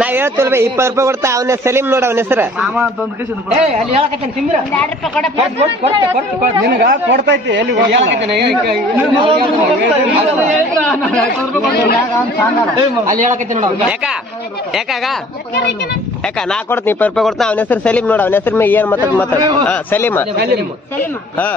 ನಾ ಹೇಳ್ತಿಲ್ವ 20 ರೂಪಾಯಿ ಕೊಡ್ತಾ. ಅವನ ಸಲೀಮ್ ನೋಡ, ಅವನ ಹೆಸರು ಕೊಡ್ತೈತಿ. ಯಾಕ ನಾ ಕೊಡ್ತೀನಿ 20 ರೂಪಾಯಿ ಕೊಡ್ತಾ. ಅವನ ಹೆಸರು ಸಲೀಮ್ ನೋಡ, ಅವನ ಹೆಸರು ಏನ್ ಮಾತಾಡ. ಹಾ ಸಲೀಮ. ಹಾ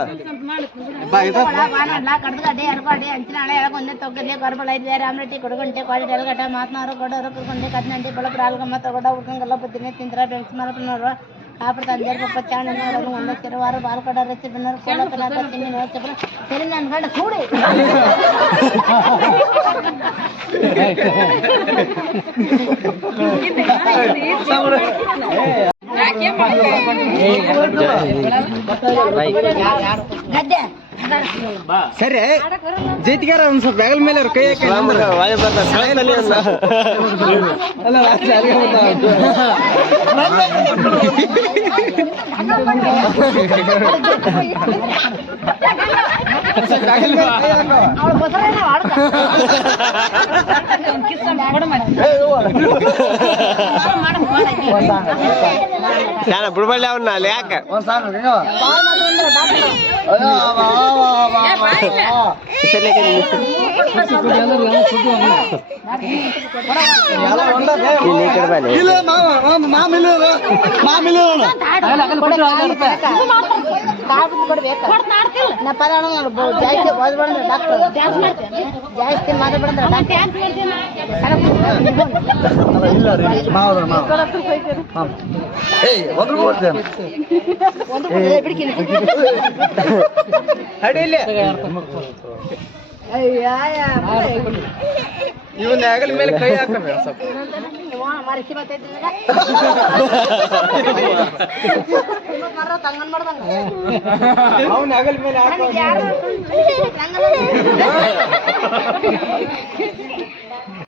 ರಾಮರೆಡ್ಡಿ ಕೊಡಗುಂಟೆ ಕ್ವಾಲಿಟಿ ಎಲ್ಗಡ್ಡ ಮಾತನಾರು ಕೊಡೋರು ಕುಡ್ಕೊಂಡೆ ಕದ್ನಂಡಿ ಬಳಪುರ ಆಲ್ಗಮ್ಮ ತಗೊಡ ಉಳ್ಕಂಗಲ್ಲ ಬುದ್ಧಿನೇ ತಿಂತರ ಬೆಂಚ್ ಮರಪನವರು ಕಾಪುರ ತಂದೇರು ಪಪ್ಪ ಚಾಣನವರು ಒಂದ ತಿರುವಾರ ಬಾಲ್ಕೊಡ ರೆಸಿಪಿನವರು ಕೋಲಪನ ತಿಮ್ಮಿ ನೋಡ್ತಿಬ್ರು ಸರಿ ನನ್ನ ಗಂಡ ಕೂಡಿ ಗದ್ದೆ ಸರಿ ಜೈತಿಗಾರ ಒಂದ್ ಸ್ವಲ್ಪ ಹೆಗಲ ಮೇಲೆ ಕೈ ಹಾಕಿ ಬಿಡ್ಬಳ್ಳಿ ಅವನ್ನ ಅಲ್ಲಿ ಯಾಕೆ ಜಾಸ್ತಿ ಓದ್ಬೇಡ ಡಾಕ್ಟರ್ ಜಾಸ್ತಿ ಮಾತಾಡ್ಬೇಡ ಇವನ್ ಹೆಗಲ ಮೇಲೆ ಕೈ ಹಾಕಬೇಕು ಅವನ ಹೆಗಲ ಮೇಲೆ ಹಾಕ